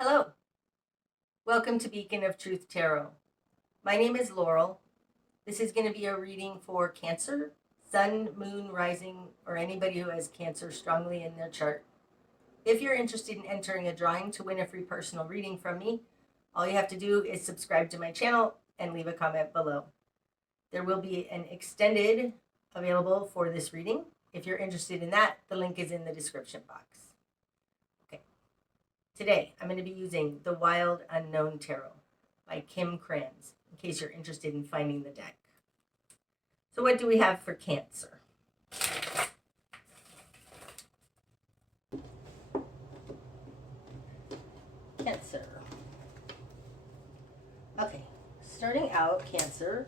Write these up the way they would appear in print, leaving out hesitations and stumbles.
Hello, welcome to Beacon of Truth Tarot. My name is Laurel. This is going to be a reading for Cancer, Sun, Moon, Rising, or anybody who has Cancer strongly in their chart. If you're interested in entering a drawing to win a free personal reading from me, all you have to do is subscribe to my channel and leave a comment below. There will be an extended available for this reading. If you're interested in that, the link is in the description box. Today, I'm going to be using The Wild Unknown Tarot by Kim Kranz, in case you're interested in finding the deck. So what do we have for Cancer? Cancer. Okay, starting out, Cancer,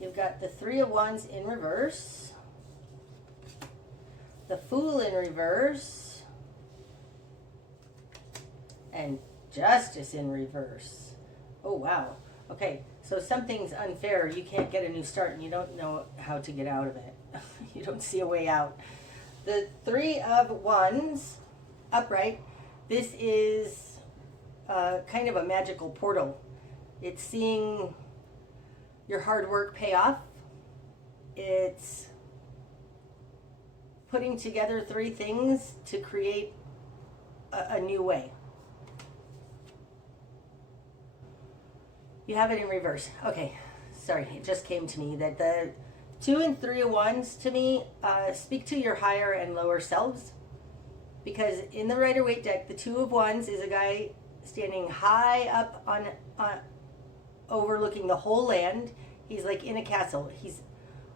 you've got the Three of Wands in reverse, the Fool in reverse, and Justice in reverse. Oh, wow. Okay, so something's unfair. You can't get a new start and you don't know how to get out of it. You don't see a way out. The Three of Wands, upright. This is kind of a magical portal. It's seeing your hard work pay off. It's putting together three things to create a new way. You have it in reverse. Okay, sorry, it just came to me that the 2 and 3 of Wands to me speak to your higher and lower selves. Because in the Rider-Waite deck, the 2 of Wands is a guy standing high up on overlooking the whole land. He's like in a castle. He's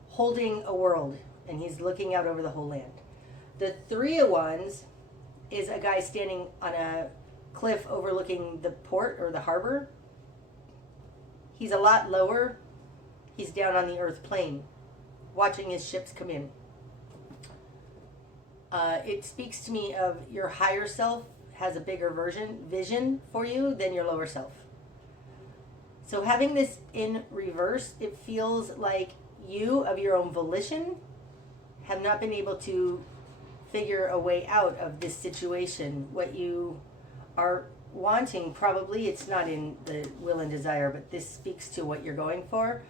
holding a world and he's looking out over the whole land. The 3 of Wands is a guy standing on a cliff overlooking the port or the harbor. He's a lot lower. He's down on the earth plane, watching his ships come in. It speaks to me of your higher self has a bigger vision for you than your lower self. So having this in reverse, it feels like you, of your own volition, have not been able to figure a way out of this situation. What you are wanting, probably it's not in the will and desire, but this speaks to what you're going for.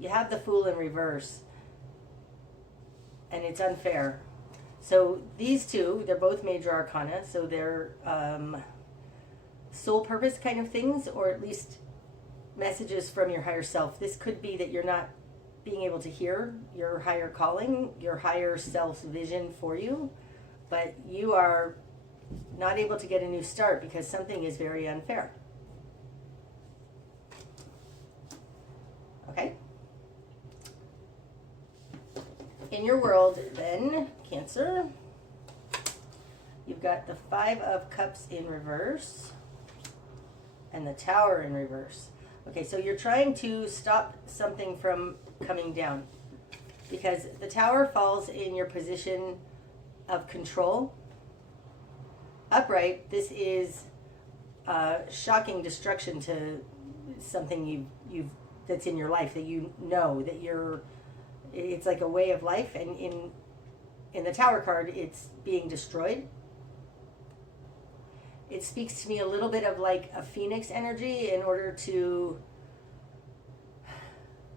You have the Fool in reverse and it's unfair. So these two, they're both major arcana, so they're soul purpose kind of things, or at least messages from your higher self. This could be that you're not being able to hear your higher calling, your higher self's vision for you, but you are not able to get a new start because something is very unfair. Okay? In your world, then, Cancer, you've got the 5 of Cups in reverse and the Tower in reverse. Okay, so you're trying to stop something from coming down because the Tower falls in your position of control. Upright, this is shocking destruction to something you've that's in your life that you know that it's like a way of life, and in the Tower card it's being destroyed. It speaks to me a little bit of like a phoenix energy. In order to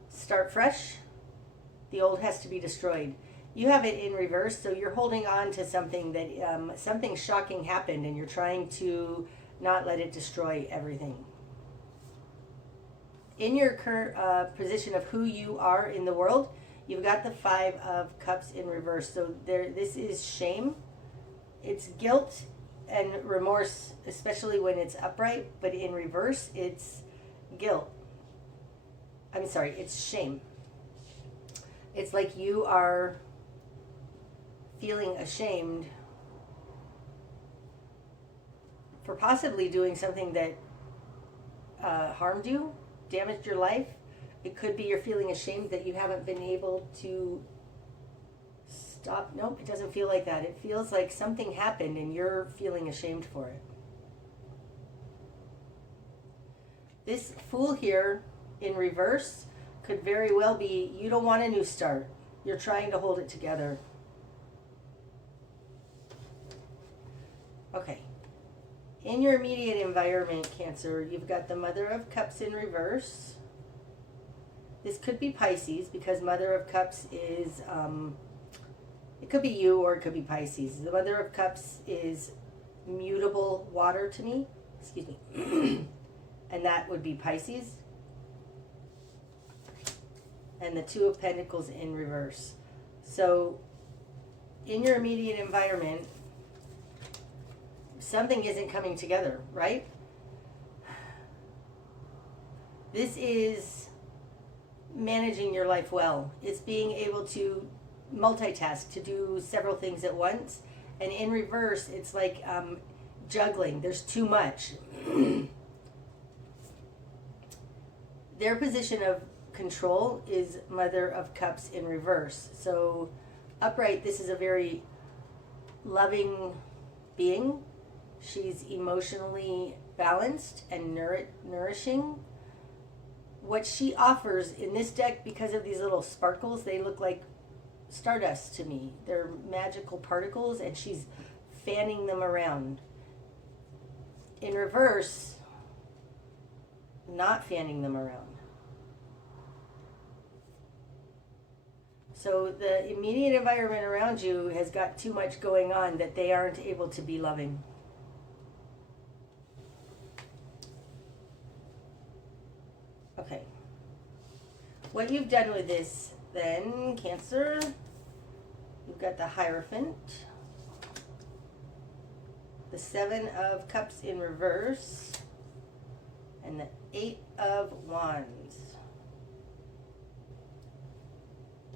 start fresh, the old has to be destroyed. You have it in reverse, so you're holding on to something that something shocking happened and you're trying to not let it destroy everything. In your current position of who you are in the world, you've got the 5 of Cups in reverse. So this is shame. It's guilt and remorse, especially when it's upright, but in reverse, it's guilt. I'm sorry, it's shame. It's like you are feeling ashamed for possibly doing something that harmed you, damaged your life. It could be you're feeling ashamed that you haven't been able to stop. Nope, it doesn't feel like that. It feels like something happened and you're feeling ashamed for it. This Fool here in reverse could very well be you don't want a new start. You're trying to hold it together. Okay. In your immediate environment, Cancer, you've got the Mother of Cups in reverse. This could be Pisces because Mother of Cups is, it could be you or it could be Pisces. The Mother of Cups is mutable water to me. Excuse me. And that would be Pisces. And the Two of Pentacles in reverse. So, in your immediate environment, something isn't coming together, right? This is managing your life well. It's being able to multitask, to do several things at once. And in reverse, it's like juggling. There's too much. Their position of control is Mother of Cups in reverse. So upright, this is a very loving being. She's emotionally balanced and nourishing. What she offers in this deck, because of these little sparkles, they look like stardust to me. They're magical particles, and she's fanning them around. In reverse, not fanning them around. So the immediate environment around you has got too much going on that they aren't able to be loving. Okay. What you've done with this then, Cancer, you've got the Hierophant, the Seven of Cups in reverse, and the Eight of Wands.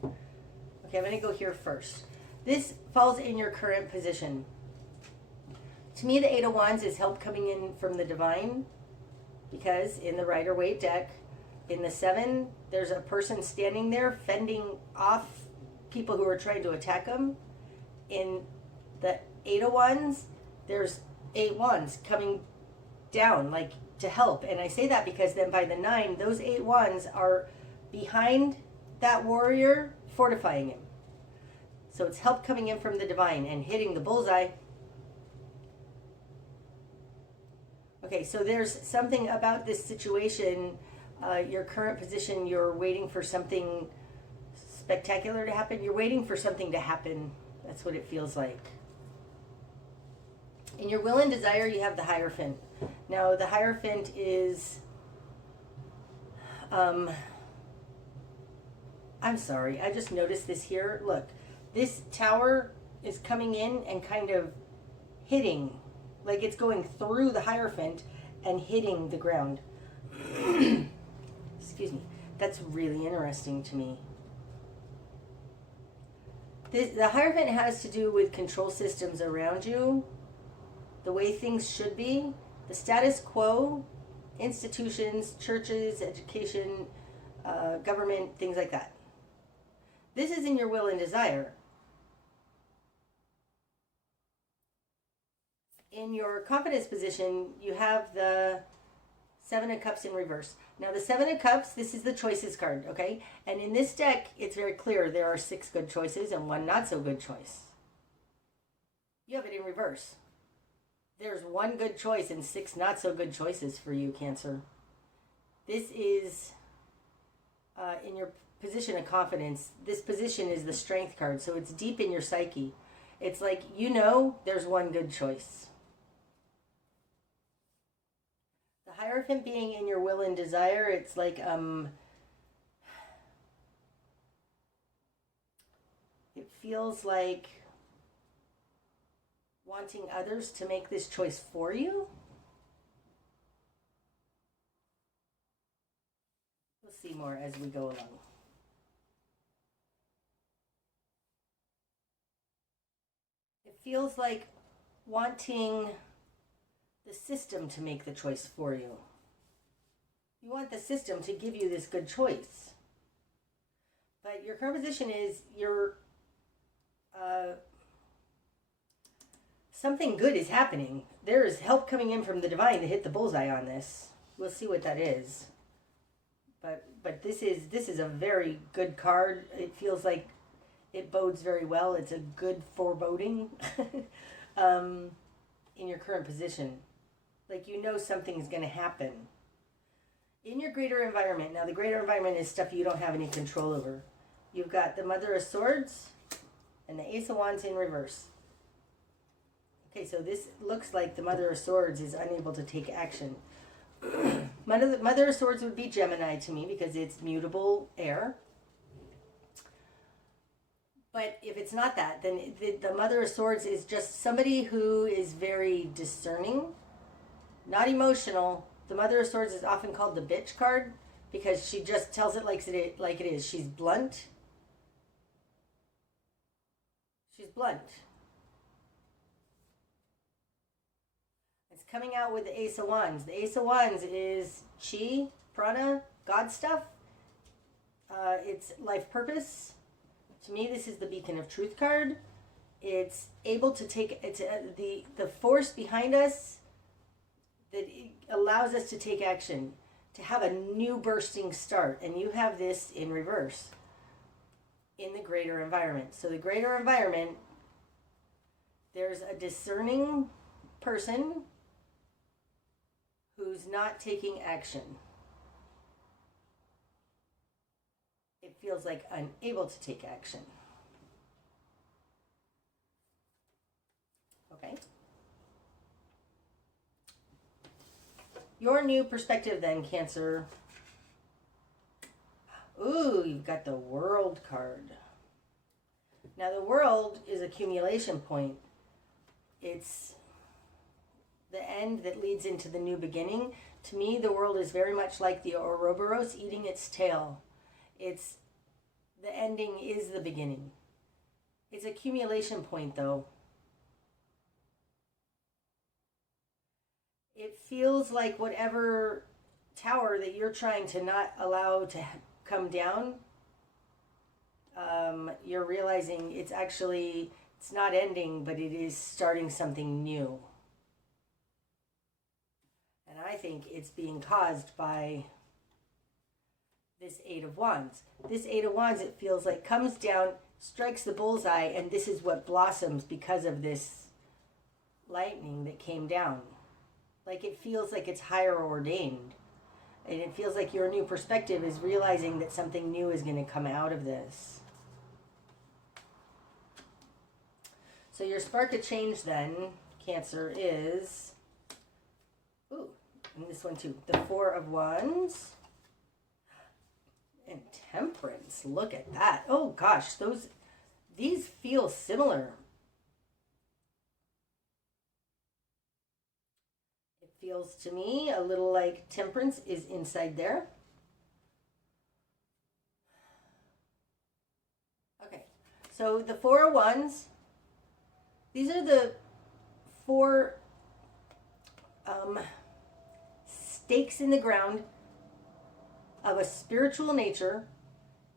Okay, I'm going to go here first. This falls in your current position. To me, the Eight of Wands is help coming in from the divine, because in the Rider-Waite deck, in the Seven, there's a person standing there fending off people who are trying to attack them. In the Eight of Wands, there's 8 wands coming down, like, to help. And I say that because then by the 9, those 8 wands are behind that warrior, fortifying him. So it's help coming in from the divine and hitting the bullseye. Okay, so there's something about this situation, your current position, you're waiting for something spectacular to happen. You're waiting for something to happen. That's what it feels like. In your will and desire, you have the Hierophant. Now, the Hierophant is... I'm sorry, I just noticed this here. Look, this tower is coming in and kind of hitting, like it's going through the Hierophant and hitting the ground. Excuse me. That's really interesting to me. The Hierophant has to do with control systems around you, the way things should be, the status quo, institutions, churches, education, government, things like that. This is in your will and desire. In your confidence position, you have the Seven of Cups in reverse. Now, the Seven of Cups, this is the choices card, okay? And in this deck, it's very clear there are 6 good choices and 1 not so good choice. You have it in reverse. There's 1 good choice and 6 not so good choices for you, Cancer. This is in your position of confidence. This position is the Strength card, so it's deep in your psyche. It's like, you know, there's 1 good choice. The Hierophant being in your will and desire, it's like, it feels like wanting others to make this choice for you. We'll see more as we go along. It feels like wanting the system to make the choice for you. You want the system to give you this good choice. But your current position is you're something good is happening. There is help coming in from the divine to hit the bullseye on this. We'll see what that is. But this is a very good card. It feels like it bodes very well. It's a good foreboding in your current position. Like you know something's going to happen. In your greater environment, now the greater environment is stuff you don't have any control over. You've got the Mother of Swords and the Ace of Wands in reverse. Okay, so this looks like the Mother of Swords is unable to take action. Mother of Swords would be Gemini to me because it's mutable air. But if it's not that, then the Mother of Swords is just somebody who is very discerning, not emotional. The Mother of Swords is often called the bitch card because she just tells it like it is. She's blunt. She's blunt. It's coming out with the Ace of Wands. The Ace of Wands is chi, prana, God stuff. It's life purpose. To me, this is the Beacon of Truth card. It's able to take the force behind us that allows us to take action, to have a new bursting start. And you have this in reverse in the greater environment. So the greater environment, there's a discerning person who's not taking action. It feels like unable to take action. Okay. Your new perspective then, Cancer. Ooh, you've got the World card. Now the World is accumulation point. It's the end that leads into the new beginning. To me, the World is very much like the Ouroboros eating its tail. It's the ending is the beginning. It's accumulation point though. It feels like whatever tower that you're trying to not allow to come down, you're realizing it's not ending, but it is starting something new. And I think it's being caused by this Eight of Wands. This Eight of Wands, it feels like, comes down, strikes the bullseye, and this is what blossoms because of this lightning that came down. Like it feels like it's higher ordained. And it feels like your new perspective is realizing that something new is going to come out of this. So your spark of change then, Cancer, is... Ooh, and this one too. The Four of Wands. And Temperance. Look at that. Oh gosh, these feel similar. It feels to me a little like Temperance is inside there. Okay, so the Four of Wands, these are the four stakes in the ground of a spiritual nature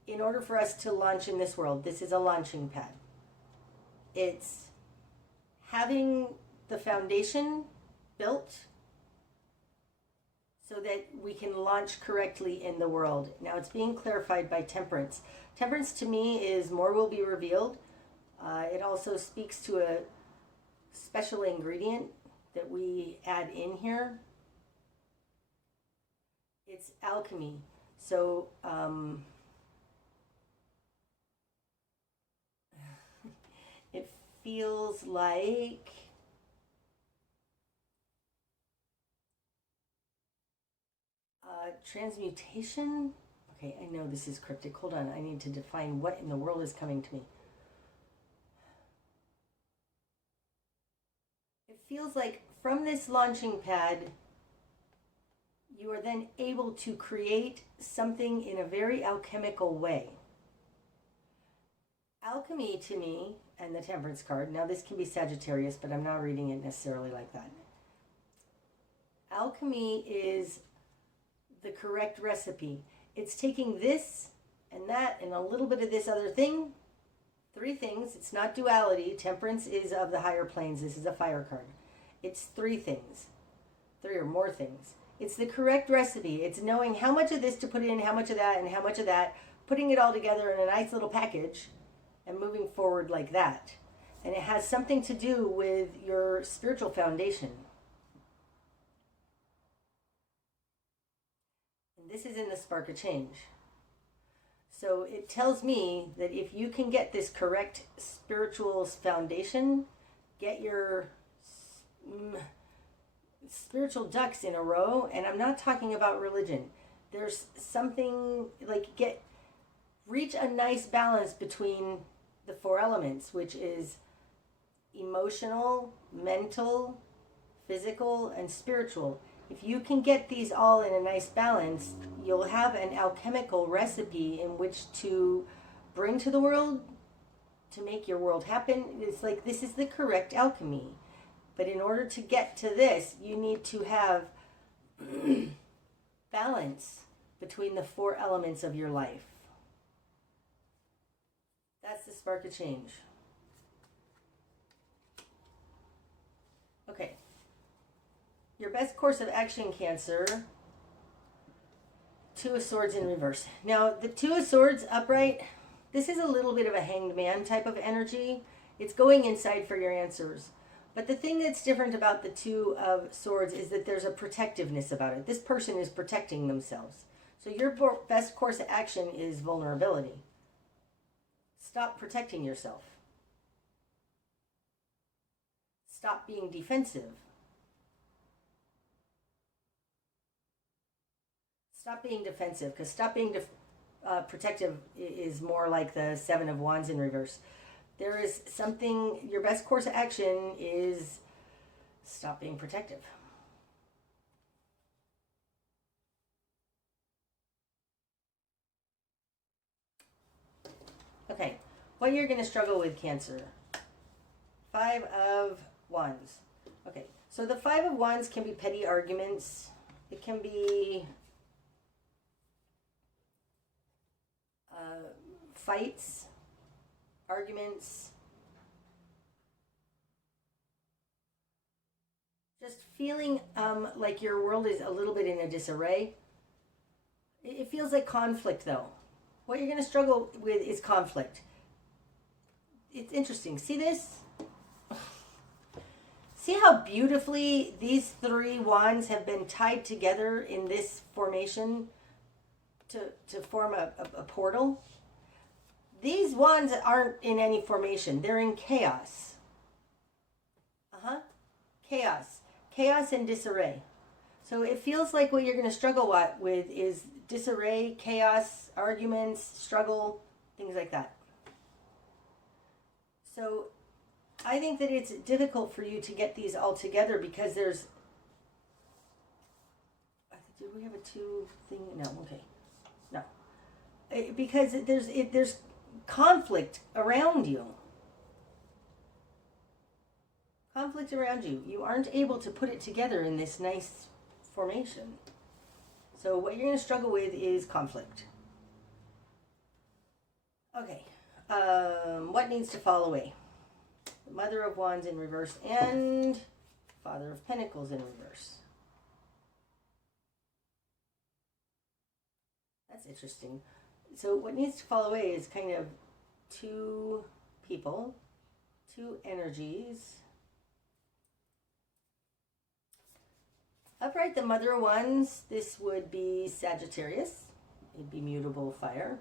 in order for us to launch in this world. This is a launching pad. It's having the foundation built so that we can launch correctly in the world. Now it's being clarified by Temperance. Temperance to me is more will be revealed. It also speaks to a special ingredient that we add in here. It's alchemy. So, it feels like transmutation. Okay, I know this is cryptic. Hold on, I need to define what in the world is coming to me. It feels like from this launching pad, you are then able to create something in a very alchemical way. Alchemy to me, and the Temperance card, now this can be Sagittarius, but I'm not reading it necessarily like that. Alchemy is the correct recipe. It's taking this and that and a little bit of this other thing. Three things. It's not duality. Temperance is of the higher planes. This is a fire card. It's three things. Three or more things. It's the correct recipe. It's knowing how much of this to put in, how much of that, and how much of that, putting it all together in a nice little package and moving forward like that. And it has something to do with your spiritual foundation. This is in the spark of change. So it tells me that if you can get this correct spiritual foundation, get your spiritual ducks in a row, and I'm not talking about religion. There's something like reach a nice balance between the four elements, which is emotional, mental, physical, and spiritual. If you can get these all in a nice balance, you'll have an alchemical recipe in which to bring to the world to make your world happen. It's like this is the correct alchemy. But in order to get to this, you need to have balance between the four elements of your life. That's the spark of change. Okay. Your best course of action, Cancer. Two of Swords in reverse. Now, the Two of Swords upright, this is a little bit of a hanged man type of energy. It's going inside for your answers. But the thing that's different about the Two of Swords is that there's a protectiveness about it. This person is protecting themselves. So your best course of action is vulnerability. Stop protecting yourself. Stop being defensive. Stop being defensive, because stop being protective is more like the Seven of Wands in reverse. There is something, your best course of action is stop being protective. Okay, what you're going to struggle with, Cancer. Five of Wands. Okay, so the Five of Wands can be petty arguments. It can be fights, arguments, just feeling like your world is a little bit in a disarray. It feels like conflict, though. What you're going to struggle with is conflict. It's interesting. See this? See how beautifully these three wands have been tied together in this formation to form a portal? These wands aren't in any formation. They're in chaos. Chaos. Chaos and disarray. So it feels like what you're going to struggle with is disarray, chaos, arguments, struggle, things like that. So I think that it's difficult for you to get these all together because there's... Did we have a two thing? No, okay. No. Because there's conflict around you. Conflict around you. You aren't able to put it together in this nice formation. So what you're going to struggle with is conflict. Okay. What needs to fall away? The Mother of Wands in reverse and Father of Pentacles in reverse. That's interesting. So what needs to fall away is kind of two people, two energies. Upright, the Mother of Wands, this would be Sagittarius. It'd be mutable fire.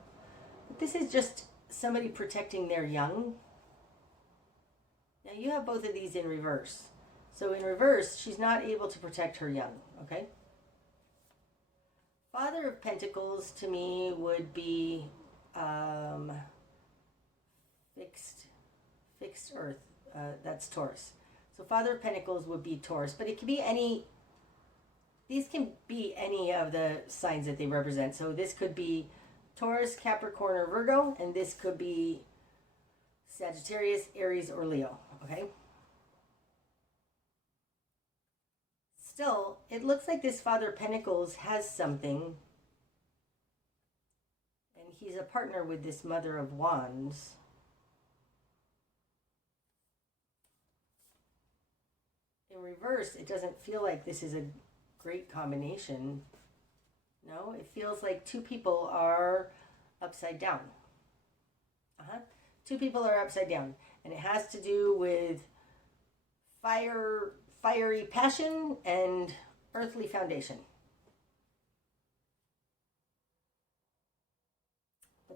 But this is just somebody protecting their young. Now you have both of these in reverse. So in reverse, she's not able to protect her young, okay? Father of Pentacles to me would be fixed earth. That's Taurus. So Father of Pentacles would be Taurus, but it could be any. These can be any of the signs that they represent. So this could be Taurus, Capricorn, or Virgo, and this could be Sagittarius, Aries, or Leo. Okay. Still, it looks like this Father of Pentacles has something, and he's a partner with this Mother of Wands. In reverse, it doesn't feel like this is a great combination. No, it feels like two people are upside down. Two people are upside down, and it has to do with fiery passion and earthly foundation.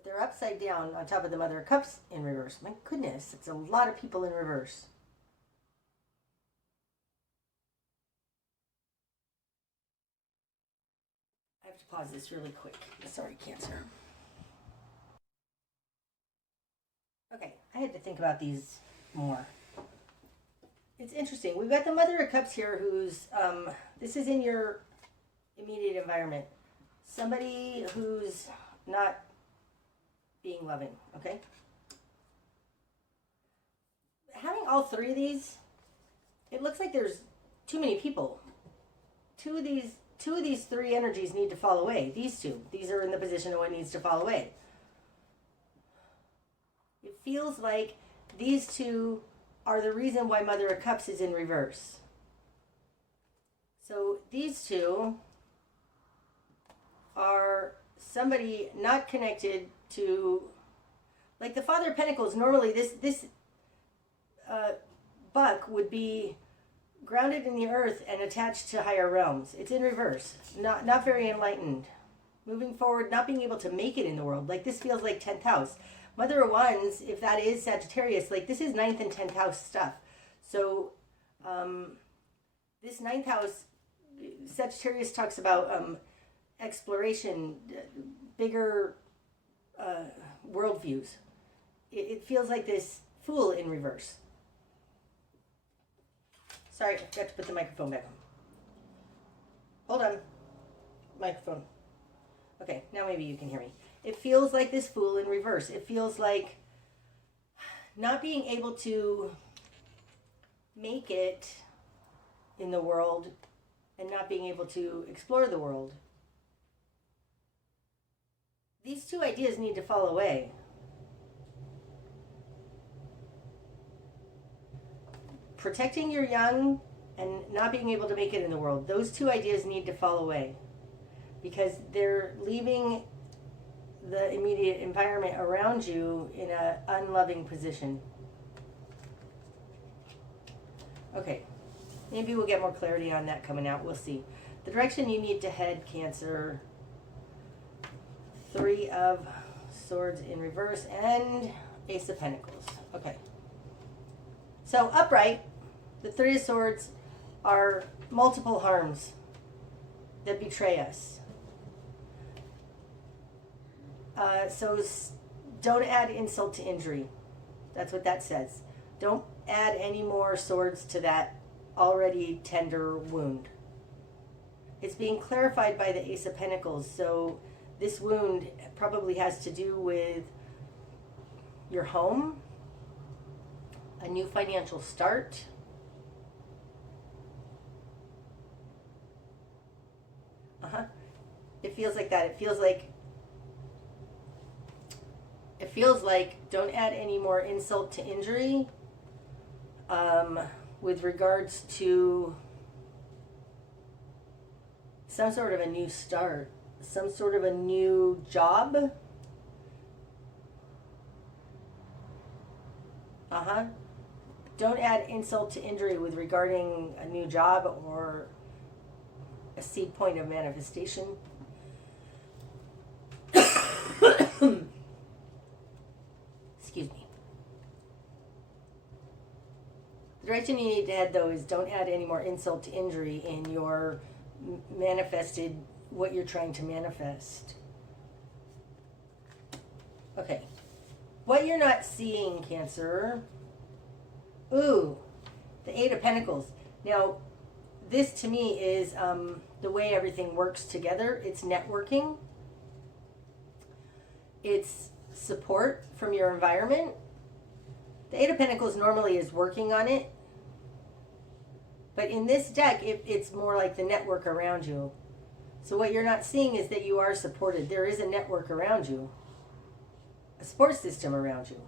they're upside down on top of the Mother of Cups in reverse. My goodness, it's a lot of people in reverse. I have to pause this really quick. Sorry, Cancer. Okay, I had to think about these more. It's interesting. We've got the Mother of Cups here who's, this is in your immediate environment. Somebody who's not being loving, okay? Having all three of these, it looks like there's too many people. Two of these three energies need to fall away. These are in the position of what needs to fall away. It feels like these two are the reason why Mother of Cups is in reverse. So these two are somebody not connected to, like the Father of Pentacles. Normally this buck would be grounded in the earth and attached to higher realms. It's in reverse. Not very enlightened. Moving forward, not being able to make it in the world. Like this feels like 10th house. Mother of Wands, if that is Sagittarius, like this is 9th and 10th house stuff. So this 9th house, Sagittarius talks about exploration, bigger worldviews. It feels like this Fool in reverse. Sorry, I forgot to put the microphone back on. Hold on. Microphone. Okay, now maybe you can hear me. It feels like this Fool in reverse. It feels like not being able to make it in the world and not being able to explore the world. These two ideas need to fall away. Protecting your young and not being able to make it in the world. Those two ideas need to fall away because they're leaving the immediate environment around you in an unloving position. Okay, maybe we'll get more clarity on that coming out. We'll see. The direction you need to head, Cancer. 3 of Swords in reverse and Ace of Pentacles. Okay. So upright, the 3 of Swords are multiple harms that betray us. So don't add insult to injury. That's what that says. Don't add any more swords to that already tender wound. It's being clarified by the Ace of Pentacles. So this wound probably has to do with your home, a new financial start, it feels like that. It feels like don't add any more insult to injury with regards to some sort of a new start, some sort of a new job. Don't add insult to injury with regarding a new job or a seed point of manifestation. Excuse me. The direction you need to head, though, is don't add any more insult to injury in your manifested, what you're trying to manifest. Okay. What you're not seeing, Cancer. Ooh, the 8 of Pentacles. Now, this to me is the way everything works together. It's networking. It's support from your environment. The 8 of Pentacles normally is working on it. But in this deck, it's more like the network around you. So what you're not seeing is that you are supported. There is a network around you. A support system around you.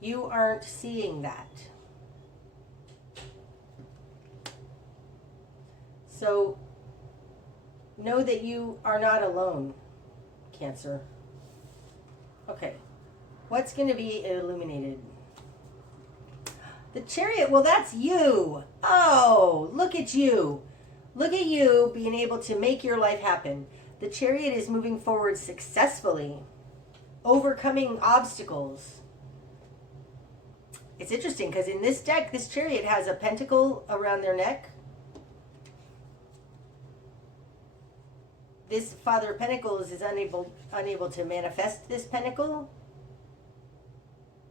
You aren't seeing that. So know that you are not alone, Cancer. Okay. What's going to be illuminated? The Chariot. Well, that's you. Oh, look at you. Look at you being able to make your life happen. The Chariot is moving forward successfully. overcoming obstacles. It's interesting because in this deck, this Chariot has a pentacle around their neck. This Father of Pentacles is unable to manifest this pentacle.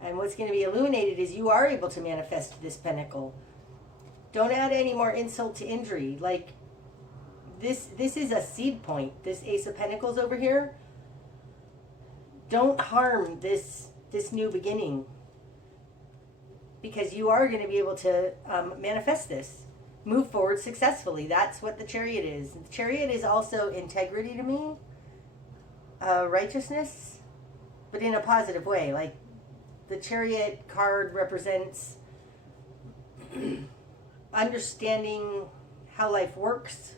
And what's going to be illuminated is you are able to manifest this pentacle. Don't add any more insult to injury. Like, this is a seed point. This Ace of Pentacles over here. Don't harm this new beginning. Because you are going to be able to manifest this. Move forward successfully. That's what the Chariot is. The Chariot is also integrity to me. Righteousness. But in a positive way. Like, the Chariot card represents understanding how life works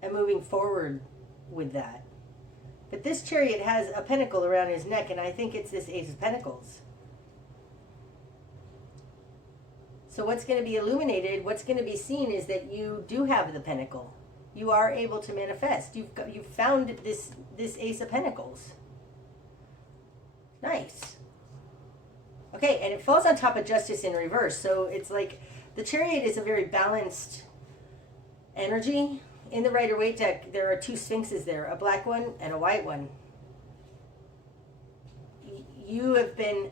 and moving forward with that. But this Chariot has a pentacle around his neck, and I think it's this Ace of Pentacles. So what's going to be illuminated, what's going to be seen is that you do have the pentacle. You are able to manifest. You've found this Ace of Pentacles. Nice. Okay, and it falls on top of Justice in reverse. So it's like the Chariot is a very balanced energy. In the Rider-Waite deck, there are two Sphinxes there, a black one and a white one. You have been,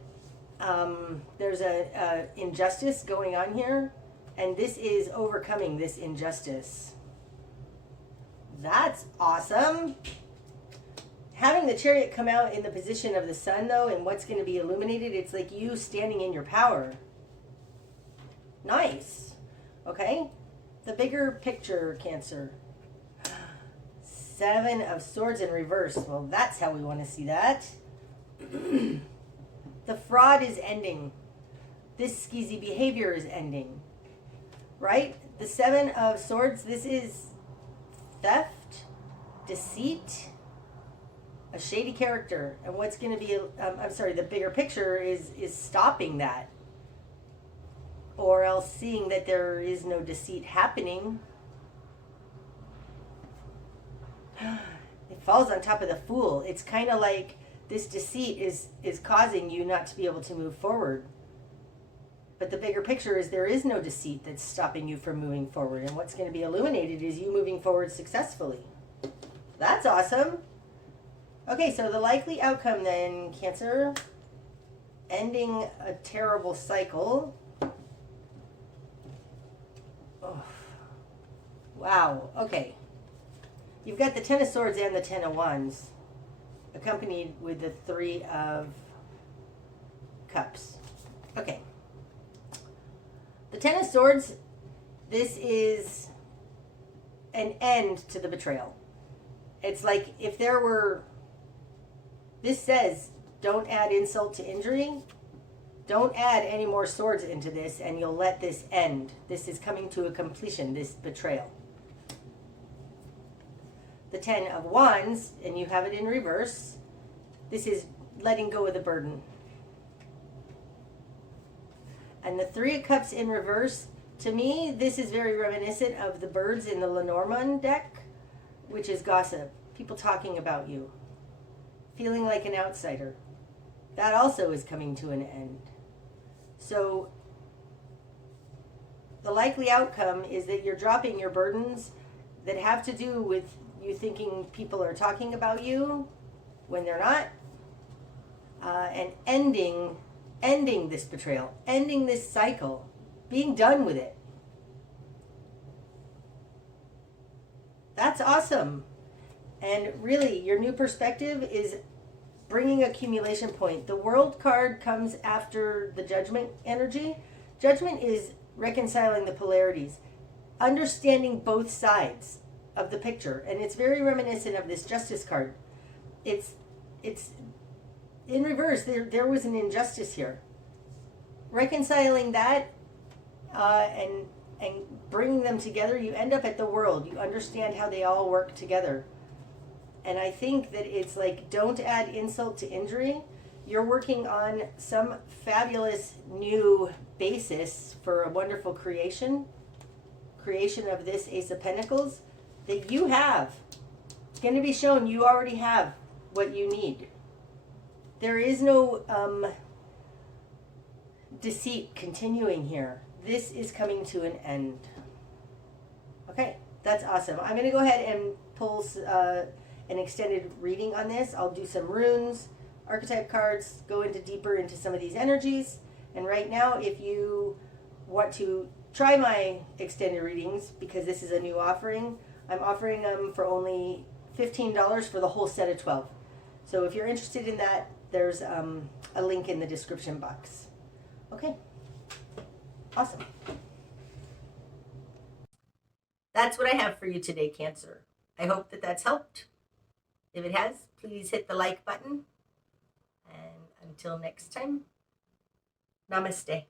there's a injustice going on here, and this is overcoming this injustice. That's awesome. Having the Chariot come out in the position of the sun, though, and what's going to be illuminated, it's like you standing in your power. Nice. Okay? The bigger picture, Cancer. 7 of Swords in reverse. Well, that's how we want to see that. The fraud is ending. This skeezy behavior is ending. Right? The 7 of Swords, this is theft, deceit, a shady character. And what's going to be, the bigger picture is stopping that. Or else seeing that there is no deceit happening. It falls on top of the Fool. It's kind of like this deceit is causing you not to be able to move forward. But the bigger picture is there is no deceit that's stopping you from moving forward. And what's going to be illuminated is you moving forward successfully. That's awesome. Okay, so the likely outcome then, Cancer, ending a terrible cycle. Oh. Wow, okay. You've got the 10 of Swords and the 10 of Wands, accompanied with the 3 of Cups. Okay. The 10 of Swords, this is an end to the betrayal. It's like if there were, this says, don't add insult to injury. Don't add any more swords into this, and you'll let this end. This is coming to a completion, this betrayal. The 10 of Wands, and you have it in reverse, this is letting go of the burden. And the 3 of Cups in reverse, to me, this is very reminiscent of the birds in the Lenormand deck, which is gossip. People talking about you. Feeling like an outsider. That also is coming to an end. So, the likely outcome is that you're dropping your burdens that have to do with you thinking people are talking about you when they're not, and ending this betrayal, ending this cycle, being done with it. That's awesome. And really, your new perspective is bringing accumulation point. The World card comes after the Judgment energy. Judgment is reconciling the polarities, understanding both sides of the picture, and it's very reminiscent of this Justice card. It's in reverse. There was an injustice here. Reconciling that and bringing them together, you end up at the World. You understand how they all work together. And I think that it's like, don't add insult to injury. You're working on some fabulous new basis for a wonderful creation of this Ace of Pentacles that you have. It's going to be shown you already have what you need. There is no deceit continuing here. This is coming to an end. Okay, that's awesome. I'm going to go ahead and pull an extended reading on this. I'll do some runes, archetype cards, go deeper into some of these energies. And right now, if you want to try my extended readings, because this is a new offering, I'm offering them for only $15 for the whole set of 12. So if you're interested in that, there's a link in the description box. Okay, awesome. That's what I have for you today, Cancer. I hope that that's helped. If it has, please hit the like button. And until next time, namaste.